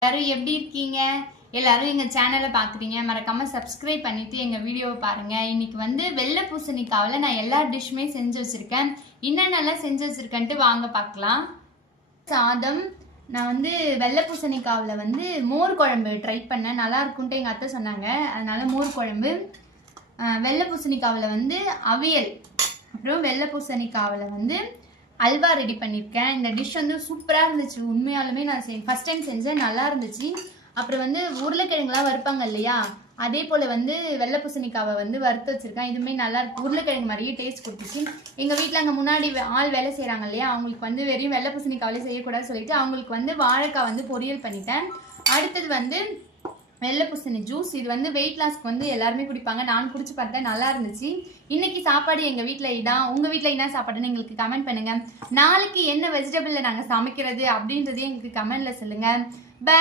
எல்லாரும் எப்படி இருக்கீங்க? எல்லாரும் எங்க சேனலை பாக்குறீங்க, மறக்காம சப்ஸ்கிரைப் பண்ணிட்டு எங்க வீடியோவை பாருங்க. இன்னைக்கு வந்து வெள்ளை பூசணிக்காவில் நான் எல்லா டிஷ்ஷுமே செஞ்சு வச்சிருக்கேன். என்னென்னலாம் செஞ்சு வச்சிருக்கேன்ட்டு வாங்க பார்க்கலாம். சாதம், நான் வந்து வெள்ளை பூசணிக்காவில் வந்து மோர் குழம்பு ட்ரை பண்ணேன், நல்லா இருக்குன்ட்டு எங்கள் அத்தை சொன்னாங்க, அதனால மோர் குழம்பு. வெள்ளை பூசணிக்காவில் வந்து அவியல், அப்புறம் வெள்ளை பூசணிக்காவில் வந்து அல்வா ரெடி பண்ணியிருக்கேன். இந்த டிஷ் வந்து சூப்பராக இருந்துச்சு, உண்மையாலுமே நான் ஃபஸ்ட் டைம் செஞ்சேன், நல்லா இருந்துச்சு. அப்புறம் வந்து உருளைக்கிழங்குலாம் வறுப்பாங்க இல்லையா, அதே போல் வந்து வெள்ளை பூசணிக்காவை வந்து வறுத்து வச்சுருக்கேன். இதுவுமே நல்லா இருக்கு, உருளைக்கிழங்கு மாதிரியே டேஸ்ட் கொடுத்துச்சு. எங்கள் வீட்டில் அங்கே முன்னாடி ஆள் வேலை செய்கிறாங்க இல்லையா, அவங்களுக்கு வந்து வெறும் வெள்ளை பூசணிக்காவிலே செய்யக்கூடாதுன்னு சொல்லிட்டு அவங்களுக்கு வந்து வாழைக்காய் வந்து பொரியல் பண்ணிட்டேன். அடுத்தது வந்து வெள்ளை பூசணி ஜூஸ். இது வந்து வெயிட் லாஸ்க்கு வந்து எல்லாருமே குடிப்பாங்க, நான் குடிச்சு பார்த்தேன், நல்லா இருந்துச்சு. இன்னைக்கு சாப்பாடு எங்கள் வீட்டில் இதான். உங்கள் வீட்டில் என்ன சாப்பாடுன்னு எங்களுக்கு கமெண்ட் பண்ணுங்க. நாளைக்கு என்ன வெஜிடபிளில் நாங்கள் சமைக்கிறது அப்படின்றதையும் எங்களுக்கு கமெண்ட்ல சொல்லுங்க. பை.